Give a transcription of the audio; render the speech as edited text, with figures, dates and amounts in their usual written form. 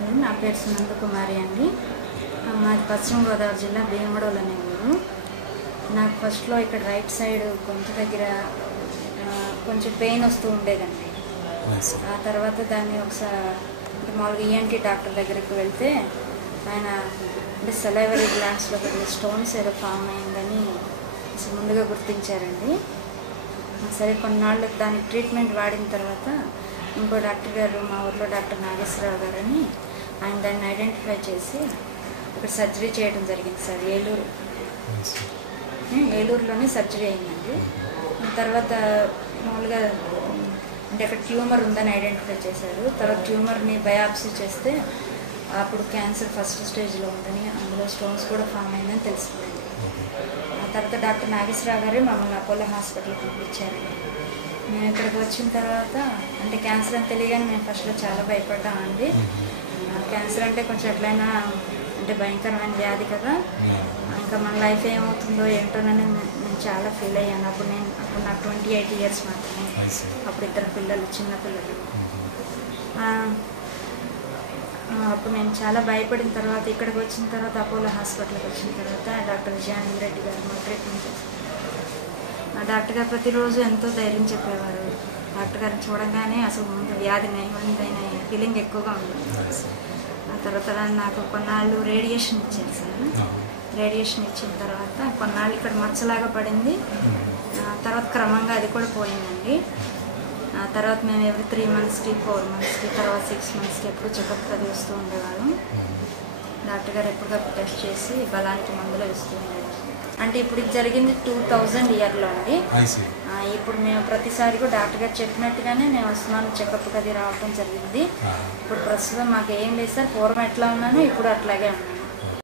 నా పేరు సునంద కుమారి అండి. మాది పశ్చిమ గోదావరి జిల్లా భీమడోలు అనే ఊరు. నాకు ఫస్ట్లో ఇక్కడ రైట్ సైడ్ గొంతు దగ్గర కొంచెం పెయిన్ వస్తూ ఉండేదండి. ఆ తర్వాత దాన్ని ఒకసారి మామూలుగా ఈఎన్టీ డాక్టర్ దగ్గరికి వెళ్తే ఆయన అంటే సెలైవరీ గ్లాండ్స్లో కొద్దిగా స్టోన్స్ ఏదో ఫామ్ అయిందని ముందుగా గుర్తించారండి. సరే కొన్నాళ్ళు దానికి ట్రీట్మెంట్ వాడిన తర్వాత ఇంకో డాక్టర్ గారు మా ఊర్లో డాక్టర్ నాగేశ్వరరావు గారని ఆయన దాన్ని ఐడెంటిఫై చేసి ఇక్కడ సర్జరీ చేయడం జరిగింది సార్. ఏలూరులోనే సర్జరీ అయిందండి. తర్వాత మామూలుగా అంటే అక్కడ ట్యూమర్ ఉందని ఐడెంటిఫై చేశారు. తర్వాత ట్యూమర్ని బయాప్సీ చేస్తే అప్పుడు క్యాన్సర్ ఫస్ట్ స్టేజ్లో ఉందని, అందులో స్టోన్స్ కూడా ఫామ్ అయిందని తెలిసిందండి. ఆ తర్వాత డాక్టర్ నాగేశ్వరరావు గారే మమ్మల్ని అపోలో హాస్పిటల్కి పంపించారండి. మేము ఇక్కడికి వచ్చిన తర్వాత అంటే క్యాన్సర్ అని తెలియగానే మేము ఫస్ట్లో చాలా భయపడ్డామండి. క్యాన్సర్ అంటే కొంచెం ఎట్లయినా అంటే భయంకరమైన వ్యాధి కదా, ఇంకా మన లైఫ్ ఏమవుతుందో ఏంటోనని నేను చాలా ఫీల్ అయ్యాను. అప్పుడు నాకు 28 years మాత్రమే. అప్పుడు 2 పిల్లలు, చిన్న పిల్లలు. అప్పుడు నేను చాలా భయపడిన తర్వాత ఇక్కడికి వచ్చిన తర్వాత అపోలో హాస్పిటల్కి వచ్చిన తర్వాత డాక్టర్ విజయానంద రెడ్డి గారు మా ట్రీట్మెంట్ చేస్తారు. ఆ డాక్టర్ గారు ప్రతిరోజు ఎంతో ధైర్యం చెప్పేవారు. డాక్టర్ గారిని చూడగానే అసలు ముందు వ్యాధి నయమైందనే ఫీలింగ్ ఎక్కువగా ఉంది. ఆ తర్వాత నాకు కొన్నాళ్ళు రేడియేషన్ ఇచ్చారు సార్. రేడియేషన్ ఇచ్చిన తర్వాత కొన్నాళ్ళు ఇక్కడ మచ్చలాగా పడింది. తర్వాత క్రమంగా అది కూడా పోయిందండి. ఆ తర్వాత మేము ఎవ్రీ 3 monthsకి 4 monthsకి తర్వాత 6 monthsకి ఎప్పుడు చెకప్కి అది వస్తూ ఉండేవాళ్ళం. డాక్టర్ గారు ఎప్పటికప్పుడు టెస్ట్ చేసి బలానికి మందులు ఇస్తూ ఉండేవారు. అంటే ఇప్పుడు ఇది జరిగింది 2000 yearలో అండి. ఇప్పుడు మేము ప్రతిసారి కూడా డాక్టర్ గారు చెప్పినట్టుగానే మేము వస్తున్నాను, చెకప్కి అది రావడం జరిగింది. ఇప్పుడు ప్రస్తుతం మాకు ఏం లేదు సార్, పూర్వం ఎట్లా ఉన్నానో ఇప్పుడు అట్లాగే ఉన్నాను.